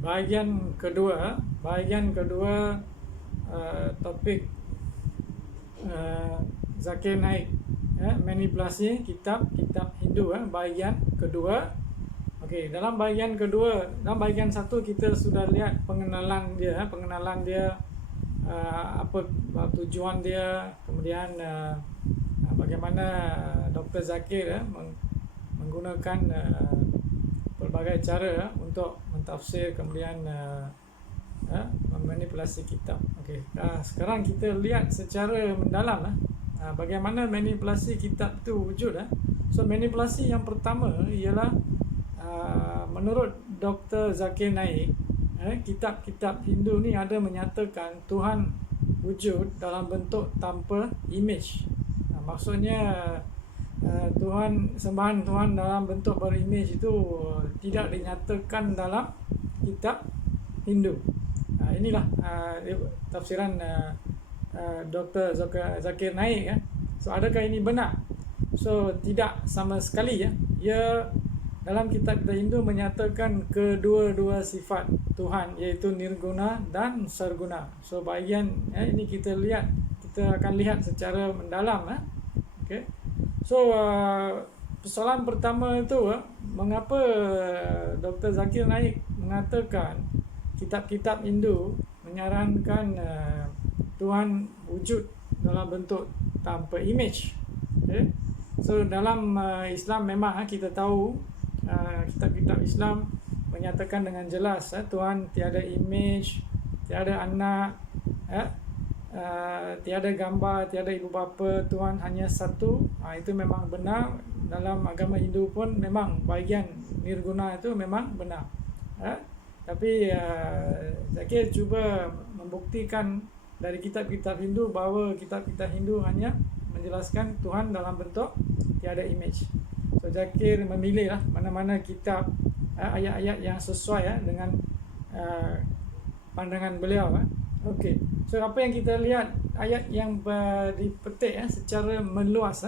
bahagian kedua topik Zakir Naik, manipulasi kitab Hindu, bahagian kedua. Okey, dalam bahagian satu kita sudah lihat pengenalan dia, apa tujuan dia, kemudian bagaimana Dr. Zakir menggunakan pelbagai cara untuk mentafsir, kemudian memanipulasi kitab. Okey, sekarang kita lihat secara mendalam bagaimana manipulasi kitab itu wujud. So manipulasi yang pertama ialah menurut Dr. Zakir Naik, kitab-kitab Hindu ni ada menyatakan Tuhan wujud dalam bentuk tanpa image. Maksudnya sembahan Tuhan dalam bentuk berimage itu tidak dinyatakan dalam kitab Hindu. Inilah tafsiran Dr. Zakir Naik. So adakah ini benar? So tidak sama sekali. Ia dalam kitab Hindu menyatakan kedua-dua sifat Tuhan, iaitu nirguna dan sarguna. So bahagian ini kita akan lihat secara mendalam. Okay. So persoalan pertama itu, mengapa Dr. Zakir Naik mengatakan kitab-kitab Hindu menyarankan Tuhan wujud dalam bentuk tanpa image. Okay. So dalam Islam memang kita tahu kitab-kitab Islam menyatakan dengan jelas Tuhan tiada image, tiada anak, tiada gambar, tiada ibu bapa, Tuhan hanya satu. Itu memang benar. Dalam agama Hindu pun memang bahagian nirguna itu memang benar. Tapi Zakir cuba membuktikan dari kitab-kitab Hindu bahawa kitab-kitab Hindu hanya menjelaskan Tuhan dalam bentuk tiada image. So Zakir memilih mana-mana kitab, ayat-ayat yang sesuai dengan pandangan beliau. Okey. So apa yang kita lihat, ayat yang dipetik secara meluas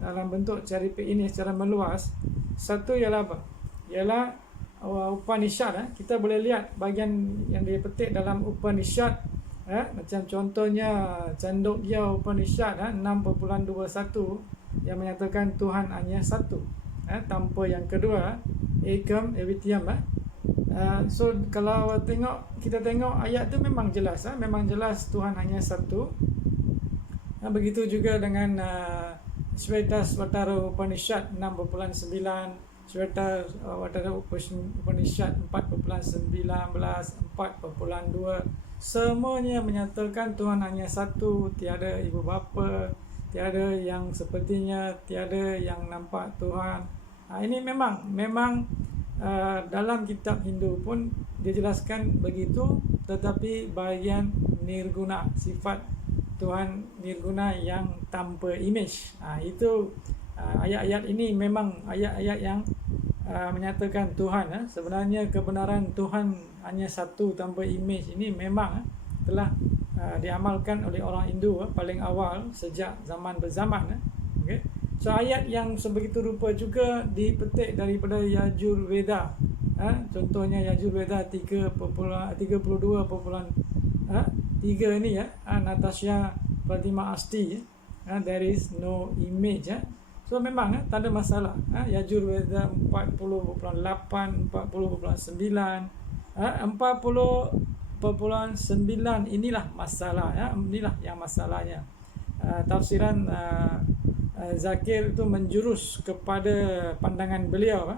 dalam bentuk cherry-pick ini secara meluas. Satu ialah apa? Ialah Upanishad. Kita boleh lihat bahagian yang dipetik dalam Upanishad. Macam contohnya Chandogya Upanishad 6.21 yang menyatakan Tuhan hanya satu, tanpa yang kedua, ekam evitiyam. So kalau kita tengok ayat tu memang jelas, Tuhan hanya satu. Begitu juga dengan Shvetasvatara Upanishad 6.9, Shvetasvatara Upanishad 4.19, 4.2, semuanya menyatakan Tuhan hanya satu, tiada ibu bapa, tiada yang sepertinya, tiada yang nampak Tuhan. Ini memang dalam kitab Hindu pun dijelaskan begitu, tetapi bahagian nirguna, sifat Tuhan nirguna yang tanpa image. Itu ayat-ayat ini memang ayat-ayat yang menyatakan Tuhan sebenarnya kebenaran Tuhan hanya satu tanpa image ini memang telah diamalkan oleh orang Hindu paling awal sejak zaman berzaman. Okay. So ayat yang sebegitu rupa juga dipetik daripada Yajurveda. Contohnya Yajurveda 32.3 ini Natasya Pratima Asti, there is no image. So memang tak ada masalah. Yajurveda 40.8, 40.9, 40.9 inilah masalah. Inilah yang masalahnya. Tafsiran Zakir itu menjurus kepada pandangan beliau,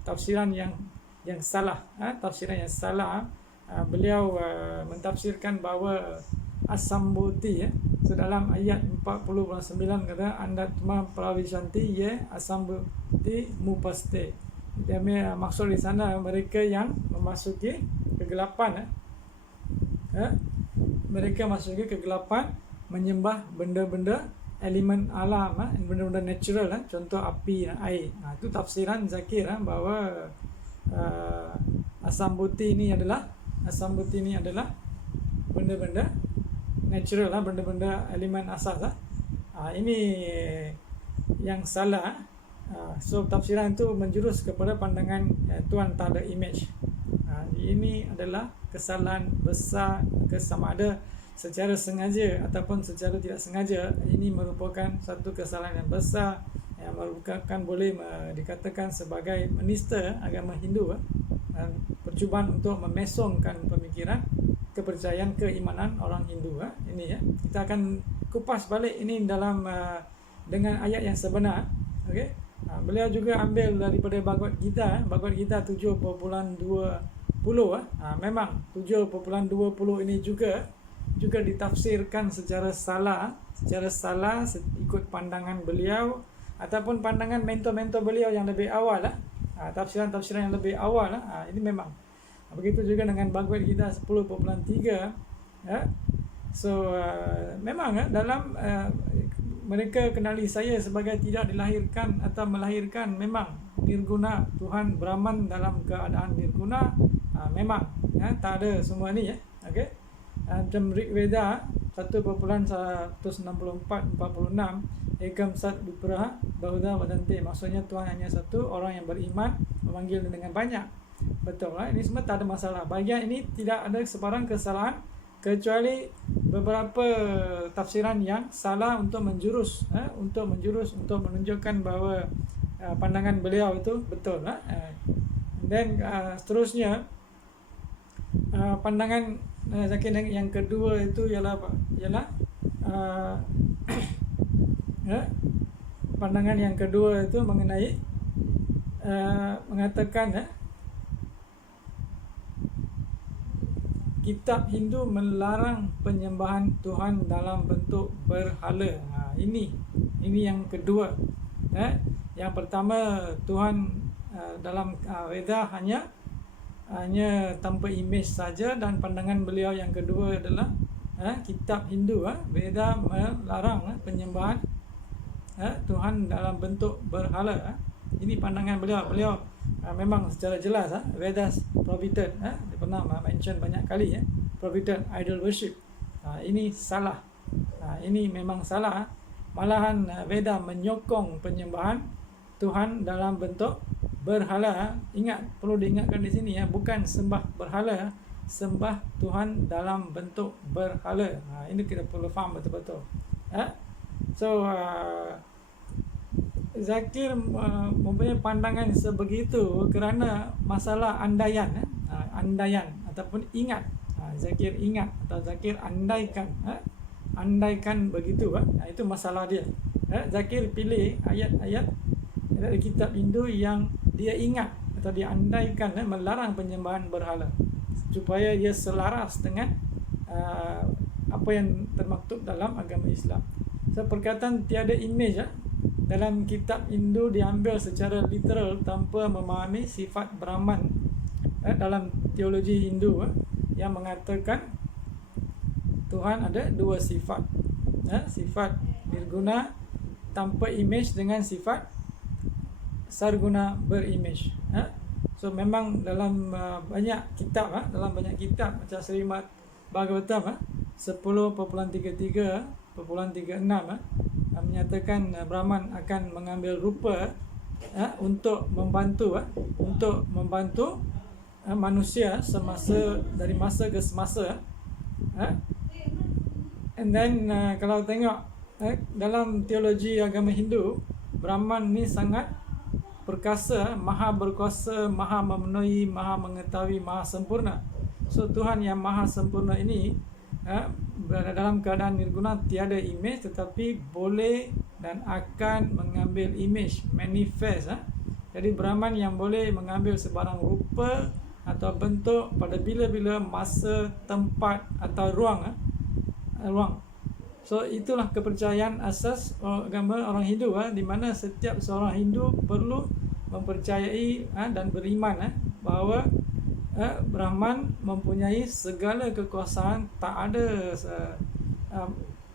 tafsiran yang salah. Tafsiran yang salah. Beliau mentafsirkan bahawa Asambhuti, so dalam ayat 40.9 kata Andatma Pravishanti ye Asambhuti Mupaste. Dia maksud di sana mereka yang memasuki kegelapan. Mereka masuki kegelapan menyembah benda-benda elemen alam, benda-benda natural, contoh api, air. Itu tafsiran Zakir bahawa Asambhuti ini adalah benda-benda natural, benda-benda elemen asas. Ini yang salah. So tafsiran itu menjurus kepada pandangan Tuhan tak ada image. Ini adalah kesalahan besar, sama ada secara sengaja ataupun secara tidak sengaja. Ini merupakan satu kesalahan yang besar yang merupakan boleh dikatakan sebagai menista agama Hindu, percubaan untuk memesongkan pemikiran, kepercayaan, keimanan orang Hindu. Ini ya, kita akan kupas balik ini dalam dengan ayat yang sebenar. Okey, beliau juga ambil daripada Bhagavad Gita. Bhagavad Gita 7.20. Memang 7.20 ini juga ditafsirkan secara salah ikut pandangan beliau ataupun pandangan mentor-mentor beliau yang lebih awal tafsiran-tafsiran yang lebih awal ini memang begitu juga dengan Bhagavad Gita 10.3 ya. So memang dalam mereka kenali saya sebagai tidak dilahirkan atau melahirkan, memang nirguna, Tuhan Brahman dalam keadaan nirguna, memang ya, tak ada semua ni ya. Okey, dalam Rig Veda 1.164-46 Ekam Sat Vipraha Bahuda Vadante, maksudnya Tuhan hanya satu, orang yang beriman memanggil dengan banyak. Betul lah, ini semua tak ada masalah. Bahagian ini tidak ada sebarang kesalahan kecuali beberapa tafsiran yang salah untuk menjurus untuk menunjukkan bahawa pandangan beliau itu betul lah. Dan seterusnya pandangan Zakir yang kedua itu ialah apa? Ialah pandangan yang kedua itu mengenai mengatakan kitab Hindu melarang penyembahan Tuhan dalam bentuk berhala. Ini yang kedua. Yang pertama, Tuhan dalam Veda hanya tanpa imej saja, dan pandangan beliau yang kedua adalah kitab Hindu Veda melarang penyembahan Tuhan dalam bentuk berhala. Ini pandangan beliau memang secara jelas Vedas prohibited, dia pernah mention banyak kali prohibited idol worship. Ini salah, ini memang salah. Malahan Veda menyokong penyembahan Tuhan dalam bentuk berhala. Ingat, perlu diingatkan di sini bukan sembah berhala, sembah Tuhan dalam bentuk berhala. Ini kita perlu faham betul-betul. So Zakir mempunyai pandangan sebegitu kerana masalah andaian ataupun ingat. Zakir ingat atau Zakir andaikan begitu. Itu masalah dia. Zakir pilih ayat-ayat dari kitab Hindu yang dia ingat atau dia andaikan melarang penyembahan berhala supaya ia selaras dengan apa yang termaktub dalam agama Islam. So, perkataan tiada imej dalam kitab Hindu diambil secara literal tanpa memahami sifat Brahman. Dalam teologi Hindu yang mengatakan Tuhan ada dua sifat, sifat nirguna tanpa imej dengan sifat sarguna berimej. So memang dalam banyak kitab macam Srimad Bhagavatam 10.33.36 menyatakan Brahman akan mengambil rupa untuk membantu manusia dari masa ke semasa. And then kalau tengok dalam teologi agama Hindu, Brahman ni sangat perkasa, maha berkuasa, maha memenuhi, maha mengetahui, maha sempurna. So Tuhan yang maha sempurna ini berada dalam keadaan nirguna, tiada imej, tetapi boleh dan akan mengambil imej, manifest. Jadi Brahman yang boleh mengambil sebarang rupa atau bentuk pada bila-bila masa, tempat atau ruang. So itulah kepercayaan asas agama orang Hindu, di mana setiap seorang Hindu perlu mempercayai dan beriman bahawa Brahman mempunyai segala kekuasaan, tak ada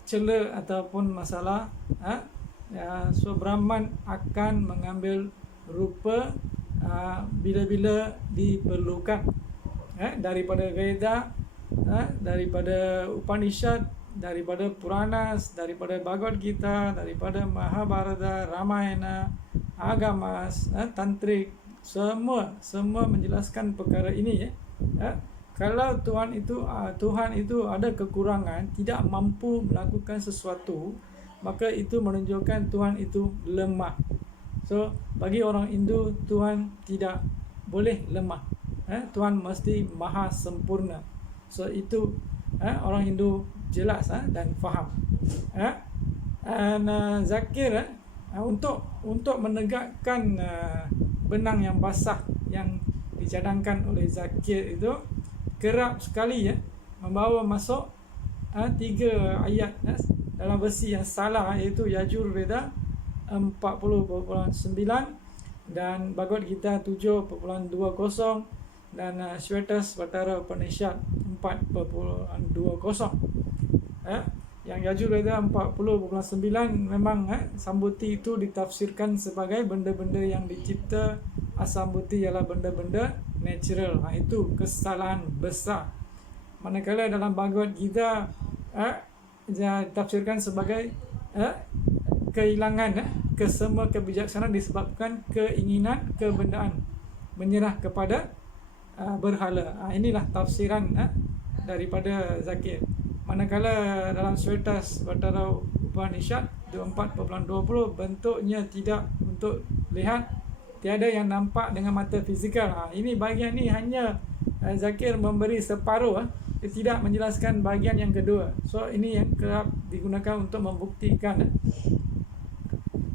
celah ataupun masalah. So Brahman akan mengambil rupa bila-bila diperlukan, daripada Veda, daripada Upanishad, daripada Puranas, daripada Bhagavad Gita, daripada Mahabharata, Ramayana, Agamas, Tantrik, semua menjelaskan perkara ini ya. Kalau Tuhan itu ada kekurangan, tidak mampu melakukan sesuatu, maka itu menunjukkan Tuhan itu lemah. So bagi orang Hindu, Tuhan tidak boleh lemah. Tuhan mesti maha sempurna. So itu orang Hindu jelas dan faham. Zakir untuk menegakkan benang yang basah yang dicadangkan oleh Zakir itu kerap sekali membawa masuk 3 ayat dalam versi yang salah, iaitu Yajur Veda 40.9 dan Bhagavad Gita 7.20 dan Shwetasvatara Upanishad 4.20. Yang Yajur Veda 40.9 memang Sambhuti itu ditafsirkan sebagai benda-benda yang dicipta. Asambhuti ialah benda-benda natural. Itu kesalahan besar. Manakala dalam Bhagavad Gita ditafsirkan sebagai kehilangan kesemua kebijaksanaan disebabkan keinginan kebendaan, menyerah kepada berhala. Inilah tafsiran daripada Zakir. Manakala dalam Shwetasvatara Upanishad 4.20 bentuknya tidak untuk lihat, tiada yang nampak dengan mata fizikal. Ini bahagian ni hanya Zakir memberi separuh, tidak menjelaskan bahagian yang kedua. So ini yang kerap digunakan untuk membuktikan.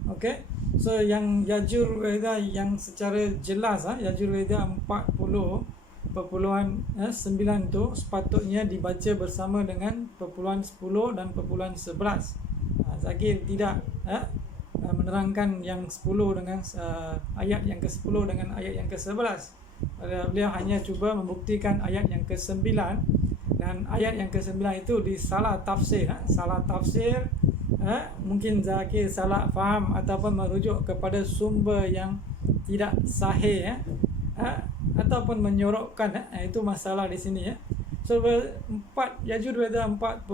Okey. So yang Yajur Veda yang secara jelas Yajur Veda 40.9 tu sepatutnya dibaca bersama dengan perpuluhan 10 dan perpuluhan 11. Zakir tidak menerangkan yang 10 dengan ayat yang ke-10 dengan ayat yang ke-11. Beliau hanya cuba membuktikan ayat yang ke-9, dan ayat yang ke-9 itu disalah tafsir. Salah tafsir, mungkin Zakir salah faham ataupun merujuk kepada sumber yang tidak sahih ataupun menyorokkan. Itu masalah di sini So Yajur Veda 4.9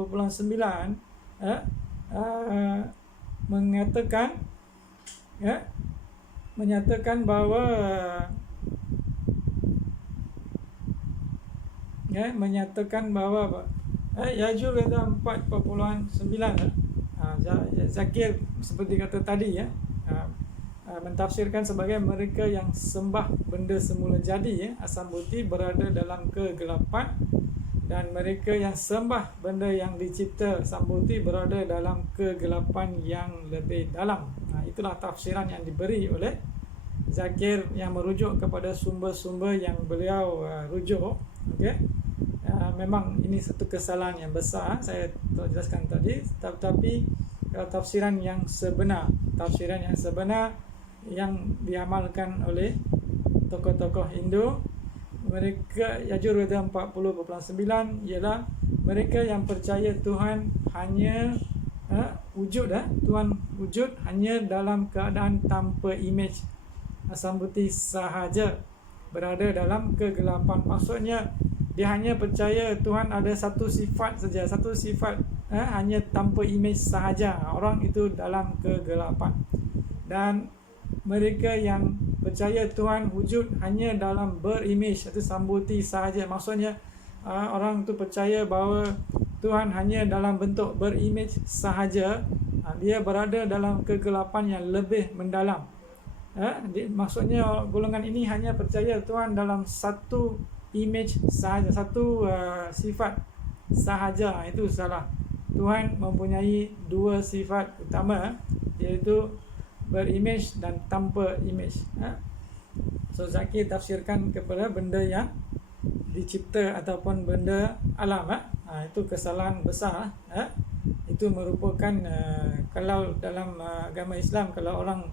menyatakan bahawa Yajur Veda 4.9 Zakir seperti kata tadi mentafsirkan sebagai mereka yang sembah benda semula jadi Asambhuti berada dalam kegelapan, dan mereka yang sembah benda yang dicipta Sambhuti berada dalam kegelapan yang lebih dalam. Itulah tafsiran yang diberi oleh Zakir yang merujuk kepada sumber-sumber yang beliau rujuk. Okey. Memang ini satu kesalahan yang besar, saya telah jelaskan tadi, tetapi tafsiran yang sebenar yang diamalkan oleh tokoh-tokoh Hindu, mereka Yajur Veda 40.9 ialah mereka yang percaya Tuhan hanya wujud Tuhan wujud hanya dalam keadaan tanpa imej, Asambhuti sahaja, berada dalam kegelapan. Maksudnya dia hanya percaya Tuhan ada satu sifat saja, hanya tanpa imej sahaja. Orang itu dalam kegelapan. Dan mereka yang percaya Tuhan wujud hanya dalam berimej, itu Sambhuti sahaja. Maksudnya orang itu percaya bahawa Tuhan hanya dalam bentuk berimej sahaja. Dia berada dalam kegelapan yang lebih mendalam. Maksudnya golongan ini hanya percaya Tuhan dalam satu imej sahaja, satu sifat sahaja. Itu salah. Tuhan mempunyai dua sifat utama, iaitu berimej dan tanpa imej. So Zakir tafsirkan kepada benda yang dicipta ataupun benda alam. Itu kesalahan besar. Itu merupakan kalau dalam agama Islam, kalau orang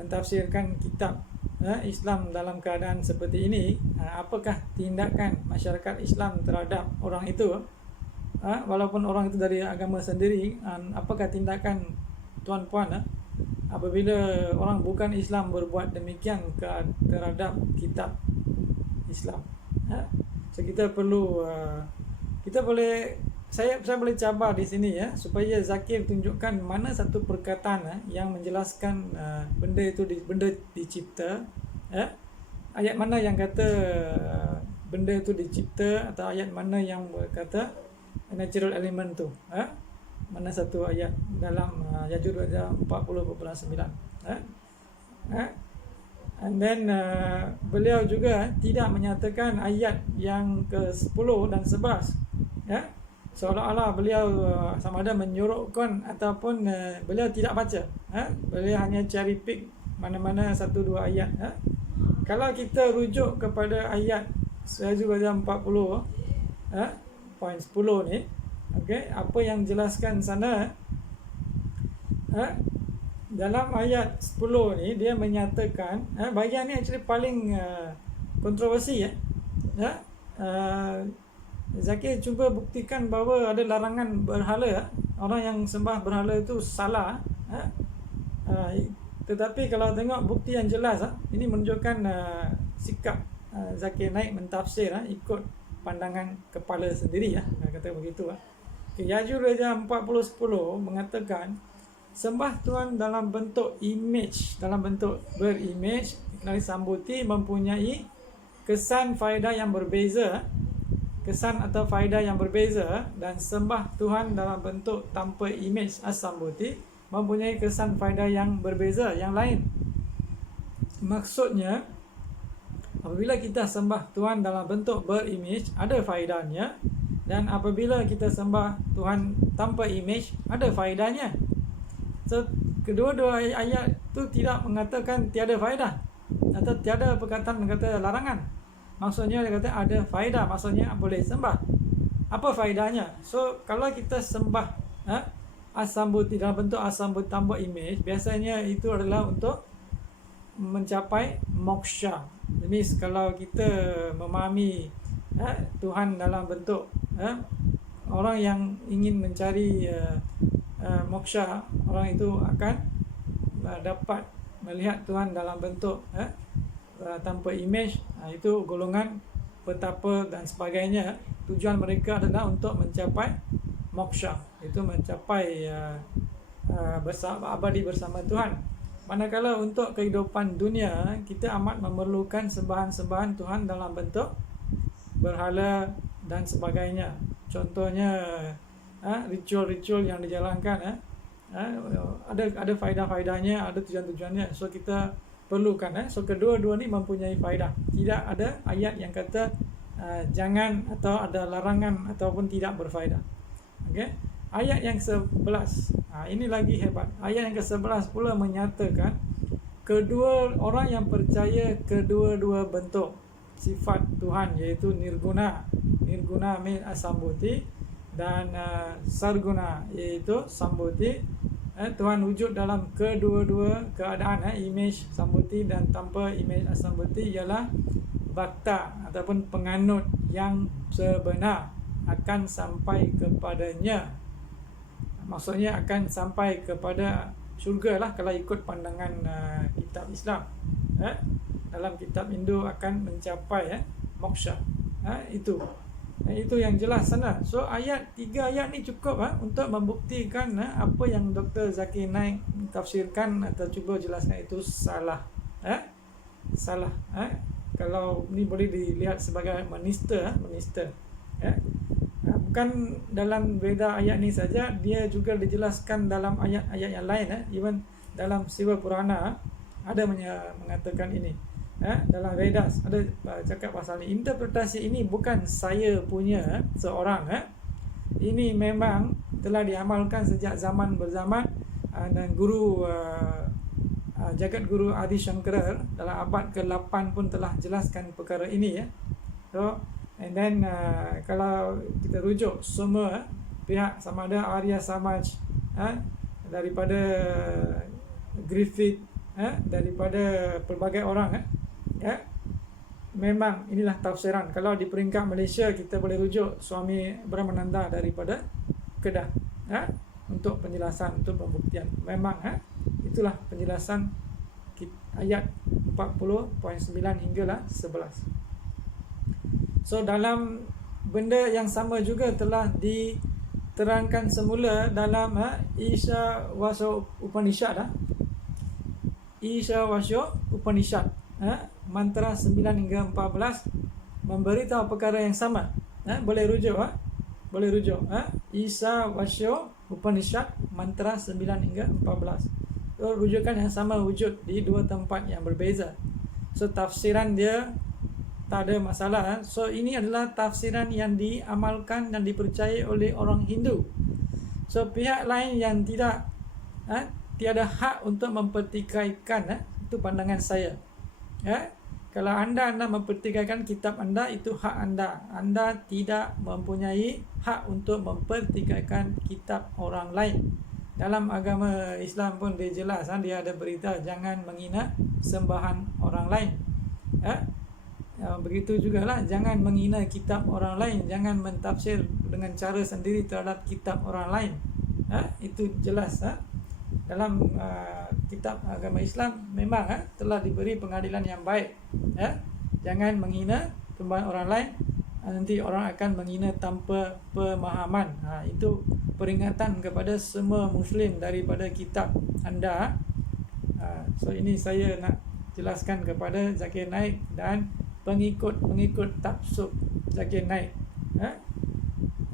mentafsirkan kitab Islam dalam keadaan seperti ini, apakah tindakan masyarakat Islam terhadap orang itu? Walaupun orang itu dari agama sendiri, apakah tindakan tuan-puan apabila orang bukan Islam berbuat demikian terhadap kitab Islam? So kita perlu saya boleh cabar di sini supaya Zakir tunjukkan mana satu perkataan yang menjelaskan benda itu benda dicipta Ayat mana yang kata benda tu dicipta, atau ayat mana yang berkata natural element tu. Mana satu ayat dalam Yajuj Ma'juj 40.9. And then beliau juga tidak menyatakan ayat yang ke-10 dan 11. Seolah-olah beliau sama ada menyuruhkan ataupun beliau tidak baca. Beliau hanya cherry pick mana-mana satu dua ayat. Kalau kita rujuk kepada ayat Yajuj Ma'juj 40 poin 10 ni, apa yang jelaskan sana, dalam ayat 10 ni dia menyatakan, bahagian ni actually paling kontroversi. Zakir cuba buktikan bahawa ada larangan berhala. Orang yang sembah berhala itu salah. Tetapi kalau tengok bukti yang jelas, ini menunjukkan sikap Zakir Naik mentafsir ikut pandangan kepala sendiri, kata begitu. Yajuj Ma'juj 40:10 mengatakan sembah Tuhan dalam bentuk image, dalam bentuk berimage, dikenali sambuti, mempunyai kesan faedah yang berbeza, kesan atau faedah yang berbeza, dan sembah Tuhan dalam bentuk tanpa image as-sambuti mempunyai kesan faedah yang berbeza, yang lain. Maksudnya apabila kita sembah Tuhan dalam bentuk berimage ada faedahnya, dan apabila kita sembah Tuhan tanpa image ada faedahnya. So kedua-dua ayat tu tidak mengatakan tiada faedah atau tiada perkataan kata larangan. Maksudnya dia kata ada faedah, maksudnya boleh sembah. Apa faedahnya? So kalau kita sembah as-sambuti dalam bentuk as-sambuti tanpa image, biasanya itu adalah untuk mencapai moksha. Jadi kalau kita memahami Tuhan dalam bentuk orang yang ingin mencari moksha, orang itu akan dapat melihat Tuhan dalam bentuk tanpa image. Itu golongan petapa dan sebagainya. Tujuan mereka adalah untuk mencapai moksha, itu mencapai abadi bersama Tuhan. Manakala untuk kehidupan dunia, kita amat memerlukan sembahan-sembahan Tuhan dalam bentuk berhala dan sebagainya. Contohnya ritual-ritual yang dijalankan, ada faedah-faedahnya, ada tujuan-tujuannya. So kita perlukan. So kedua-dua ni mempunyai faedah. Tidak ada ayat yang kata jangan atau ada larangan ataupun tidak berfaedah. Ayat yang 11, ini lagi hebat. Ayat yang ke-11 pula menyatakan kedua orang yang percaya kedua-dua bentuk sifat Tuhan, iaitu nirguna means sambuti, dan sarguna iaitu sambuti. Tuhan wujud dalam kedua-dua keadaan, image sambuti dan tanpa image sambuti, ialah bhakta ataupun penganut yang sebenar akan sampai kepadanya. Maksudnya akan sampai kepada syurga lah kalau ikut pandangan kitab Islam. Dalam kitab Hindu akan mencapai moksha. Itu yang jelas sana. So tiga ayat ni cukup untuk membuktikan apa yang Dr. Zakir Naik tafsirkan atau cuba jelaskan itu salah. Salah. Kalau ni boleh dilihat sebagai menista. Bukan dalam Veda ayat ni saja, dia juga dijelaskan dalam ayat-ayat yang lain. Even dalam Siva Purana ada mengatakan ini. Dalam Vedas ada cakap pasal ni. Interpretasi ini bukan saya punya seorang. Ini memang telah diamalkan sejak zaman berzaman, dan guru Jagat Guru Adi Shankara dalam abad ke-8 pun telah jelaskan perkara ini. So and then kalau kita rujuk semua pihak, sama ada Arya Samaj, daripada Griffith, daripada pelbagai orang, memang inilah tafsiran. Kalau di peringkat Malaysia kita boleh rujuk Swami Brahmananda daripada Kedah, untuk penjelasan, untuk pembuktian. Memang itulah penjelasan ayat 40.9 hinggalah 11. So dalam benda yang sama juga telah diterangkan semula dalam Ishavasya Upanishad. Ishavasya Upanishad mantra 9 hingga 14 memberitahu perkara yang sama. Boleh rujuk. Boleh rujuk. Isa Vasyo Upanishad mantra 9 hingga 14. So, rujukan yang sama wujud di dua tempat yang berbeza. So tafsiran dia tak ada masalah. So ini adalah tafsiran yang diamalkan dan dipercayai oleh orang Hindu. So pihak lain yang tiada hak untuk mempertikaikan, itu pandangan saya. Kalau anda mempertikaikan kitab anda, itu hak anda. Anda tidak mempunyai hak untuk mempertikaikan kitab orang lain. Dalam agama Islam pun dia jelas, dia ada berita jangan menghina sembahan orang lain. Begitu jugalah jangan menghina kitab orang lain, jangan mentafsir dengan cara sendiri terhadap kitab orang lain. Itu jelas. Dalam kitab agama Islam memang telah diberi pengadilan yang baik. Jangan menghina sembahan orang lain, nanti orang akan menghina tanpa pemahaman. Itu peringatan kepada semua Muslim daripada kitab anda. So ini saya nak jelaskan kepada Zakir Naik dan pengikut tafsir Zakir Naik.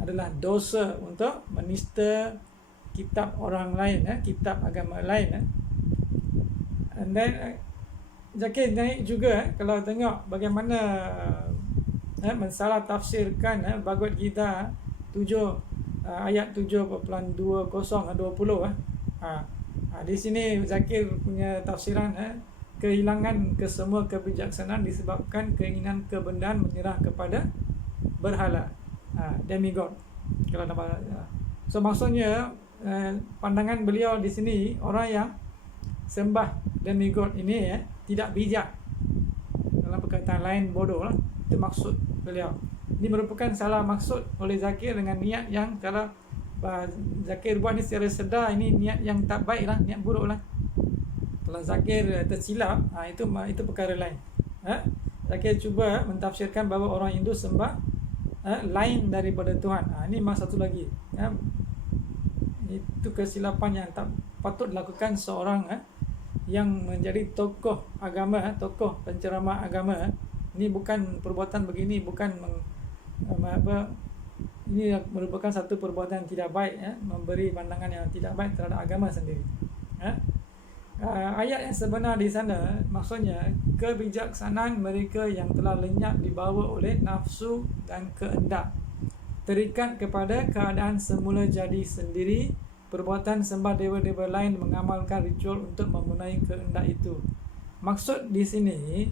Adalah dosa untuk menista kitab orang lain, kitab agama lain. And then Zakir Naik juga kalau tengok bagaimana mensalah tafsirkan Bhagavad Gita 7 ayat 7.20 di sini Zakir punya tafsiran kehilangan kesemua kebijaksanaan disebabkan keinginan kebenaran menyerah kepada berhala, demigod. Kalau nama so maksudnya pandangan beliau di sini orang yang sembah demigod ini tidak bijak. Dalam perkataan lain bodoh lah. Itu maksud beliau. Ini merupakan salah maksud oleh Zakir dengan niat yang kalau Zakir buat ni secara sedar, ini niat yang tak baik lah, niat buruk lah. Kalau Zakir tersilap, itu perkara lain. Zakir cuba mentafsirkan bahawa orang Hindu sembah lain daripada Tuhan. Ini masa satu lagi. Itu kesilapan yang tak patut dilakukan seorang yang menjadi tokoh agama, tokoh penceramah agama. Ini bukan perbuatan begini, bukan ini merupakan satu perbuatan tidak baik, memberi pandangan yang tidak baik terhadap agama sendiri. Ayat yang sebenar di sana maksudnya kebijaksanaan mereka yang telah lenyap dibawa oleh nafsu dan kehendak, terikat kepada keadaan semula jadi sendiri, perbuatan sembah dewa-dewa lain, mengamalkan ritual untuk memenuhi kehendak itu. Maksud di sini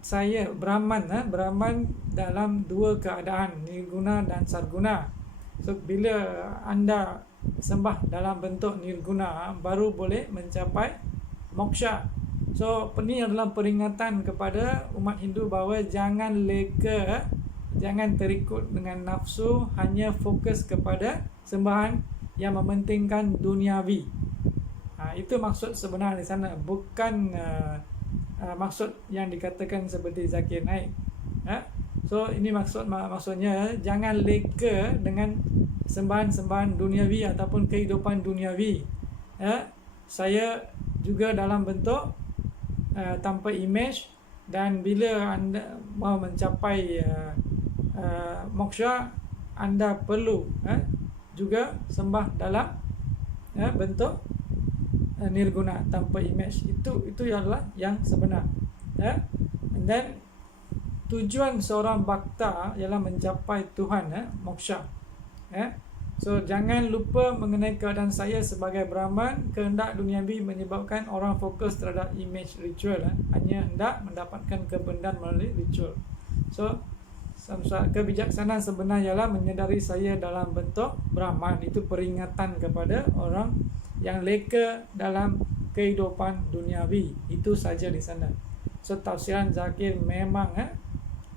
saya Brahman dalam dua keadaan, nirguna dan sarguna. So bila anda sembah dalam bentuk nirguna baru boleh mencapai moksha. So ini adalah peringatan kepada umat Hindu bahawa jangan leka, jangan terikut dengan nafsu, hanya fokus kepada sembahan yang mementingkan duniawi. Itu maksud sebenar di sana, bukan maksud yang dikatakan seperti Zakir Naik. So ini maksudnya jangan leka dengan sembahan-sembahan duniawi ataupun kehidupan duniawi. Saya juga dalam bentuk tanpa image, dan bila anda mau mencapai moksha, anda perlu juga sembah dalam bentuk nirguna tanpa image. Itu adalah yang sebenar. And then tujuan seorang bhakta ialah mencapai Tuhan, moksha. So jangan lupa mengenai keadaan saya sebagai Brahman. Kehendak duniawi menyebabkan orang fokus terhadap image ritual, hanya hendak mendapatkan kebenaran melalui ritual. So kebijaksanaan sebenar ialah menyedari saya dalam bentuk Brahman. Itu peringatan kepada orang yang leka dalam kehidupan duniawi. Itu saja di sana. So tafsiran Zakir memang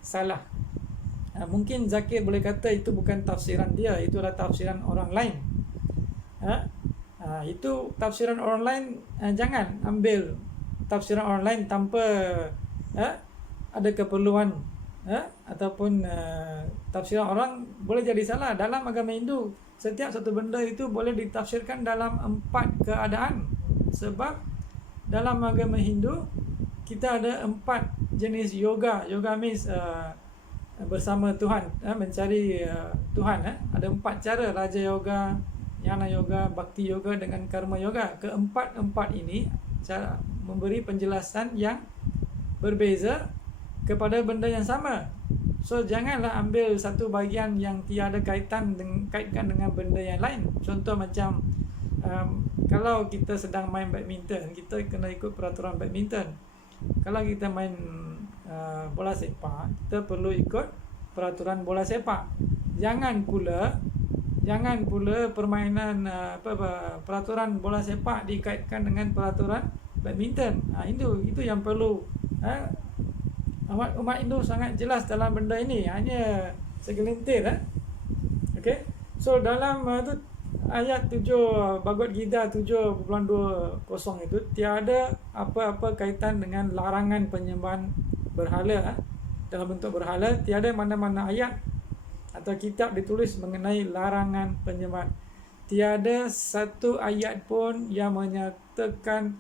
salah. Mungkin Zakir boleh kata itu bukan tafsiran dia, itu adalah tafsiran orang lain. Itu tafsiran orang lain. Jangan ambil tafsiran orang lain tanpa ada keperluan, ataupun tafsiran orang boleh jadi salah. Dalam agama Hindu, setiap satu benda itu boleh ditafsirkan dalam 4 keadaan. Sebab dalam agama Hindu kita ada 4 jenis yoga. Yoga means bersama Tuhan, mencari Tuhan. Ada 4 cara: Raja Yoga, Jnana Yoga, Bhakti Yoga dengan Karma Yoga. Keempat-empat ini cara memberi penjelasan yang berbeza kepada benda yang sama. So janganlah ambil satu bahagian yang tiada kaitkan dengan benda yang lain. Contoh macam kalau kita sedang main badminton, kita kena ikut peraturan badminton. Kalau kita main bola sepak, kita perlu ikut peraturan bola sepak. Jangan pula permainan peraturan bola sepak dikaitkan dengan peraturan badminton. Itu yang perlu. Umat Hindu sangat jelas dalam benda ini, hanya segelintir. Okay. So dalam ayat 7 Bhagavad Gita 7.20 itu tiada apa-apa kaitan dengan larangan penyembahan berhala. Dalam bentuk berhala tiada mana-mana ayat atau kitab ditulis mengenai larangan penyembahan. Tiada satu ayat pun yang menyatakan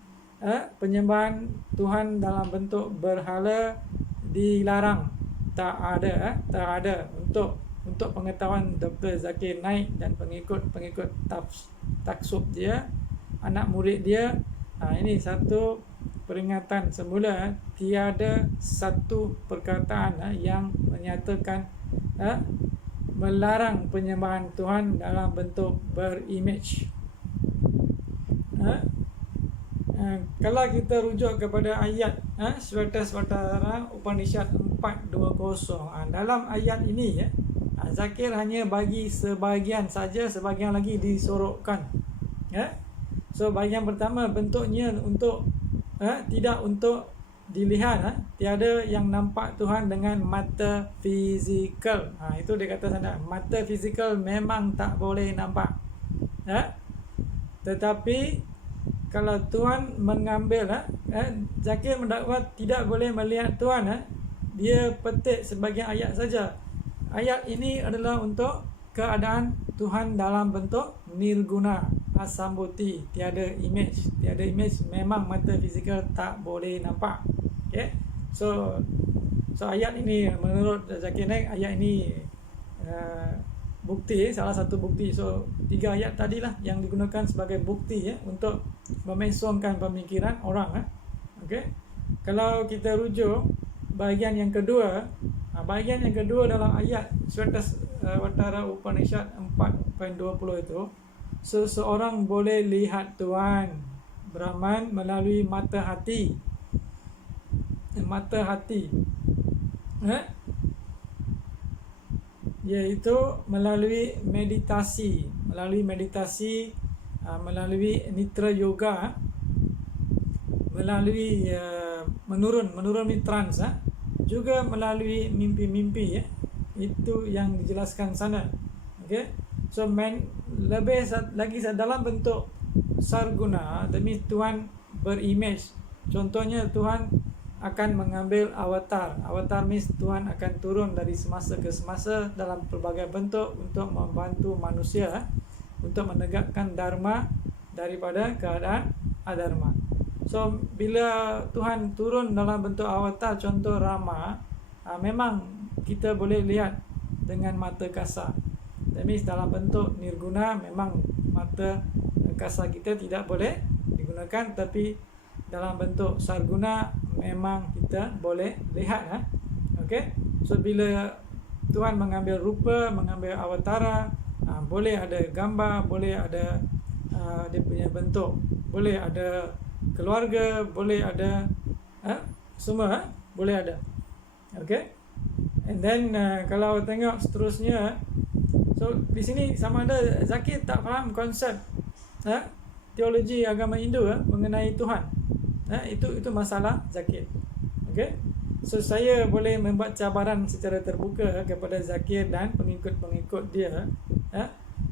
penyembahan Tuhan dalam bentuk berhala dilarang. Tak ada. Untuk pengetahuan Dr. Zakir Naik dan pengikut taksub dia, anak murid dia, ini satu peringatan semula. Tiada satu perkataan yang menyatakan melarang penyembahan Tuhan dalam bentuk berimage. Kalau kita rujuk kepada ayat Shvetasvatara Upanishad 4.20, dalam ayat ini Zakir hanya bagi sebahagian saja, sebahagian lagi disorokkan. So bahagian pertama bentuknya untuk tidak untuk dilihat, tiada yang nampak Tuhan dengan mata fizikal. Itu dia kata sana, mata fizikal memang tak boleh nampak. Tetapi kalau Tuhan mengambil, Zakir mendakwa tidak boleh melihat Tuhan. Dia petik sebagian ayat saja. Ayat ini adalah untuk keadaan Tuhan dalam bentuk nirguna, asambuti, tiada image. Tiada image memang mata fizikal tak boleh nampak. Okay? So ayat ini menurut Zakir Naik, ayat ini bukti, salah satu bukti. So 3 ayat tadilah yang digunakan sebagai bukti untuk memesongkan pemikiran orang. Okay? Kalau kita rujuk bahagian yang kedua, dalam ayat Shvetasvatara Upanishad 4.20 itu, seseorang boleh lihat Tuhan Brahman melalui mata hati. Iaitu melalui meditasi, melalui nitra yoga, melalui menuruni trans, juga melalui mimpi-mimpi. Itu yang dijelaskan sana. Okay? So lebih lagi dalam bentuk sarguna, demi Tuhan berimage. Contohnya Tuhan akan mengambil avatar. Avatar means Tuhan akan turun dari semasa ke semasa dalam pelbagai bentuk untuk membantu manusia untuk menegakkan dharma daripada keadaan adharma. So bila Tuhan turun dalam bentuk avatar, contoh Rama, memang kita boleh lihat dengan mata kasar. That means dalam bentuk nirguna memang mata kasar kita tidak boleh digunakan, tapi dalam bentuk sarguna memang kita boleh lihat. Okay? So bila Tuhan mengambil rupa, mengambil avatara, boleh ada gambar, boleh ada dia punya bentuk, boleh ada keluarga, boleh ada semua, boleh ada. Okay? And then kalau tengok seterusnya, so di sini sama ada Zakir tak faham konsep teologi agama Hindu mengenai Tuhan. Itu masalah Zakir. Okay? So saya boleh membuat cabaran secara terbuka kepada Zakir dan pengikut-pengikut dia.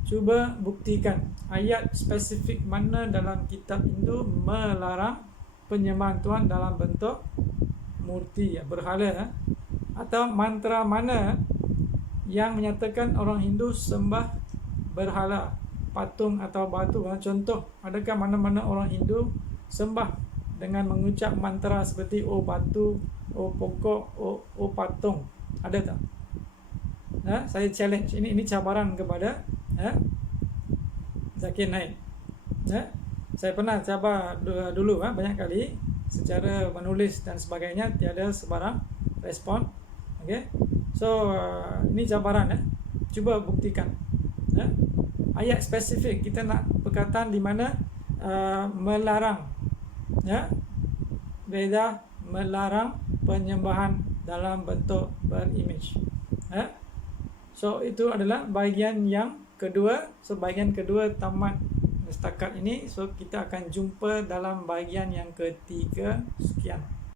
Cuba buktikan ayat spesifik mana dalam kitab Hindu melarang penyembahan Tuhan dalam bentuk murti, berhala, atau mantra mana yang menyatakan orang Hindu sembah berhala, patung atau batu. Contoh, adakah mana-mana orang Hindu sembah dengan mengucap mantra seperti oh batu, oh pokok, oh patung? Ada tak? Saya challenge, ini cabaran kepada Zakir Naik. Saya pernah cabar dulu banyak kali secara menulis dan sebagainya, tiada sebarang respon. Okay? So ini cabaran, cuba buktikan. Ayat spesifik kita nak perkataan di mana melarang, beda melarang penyembahan dalam bentuk berimej. So itu adalah bahagian yang kedua. So bahagian kedua tamat setakat ini. So kita akan jumpa dalam bahagian yang ketiga. Sekian.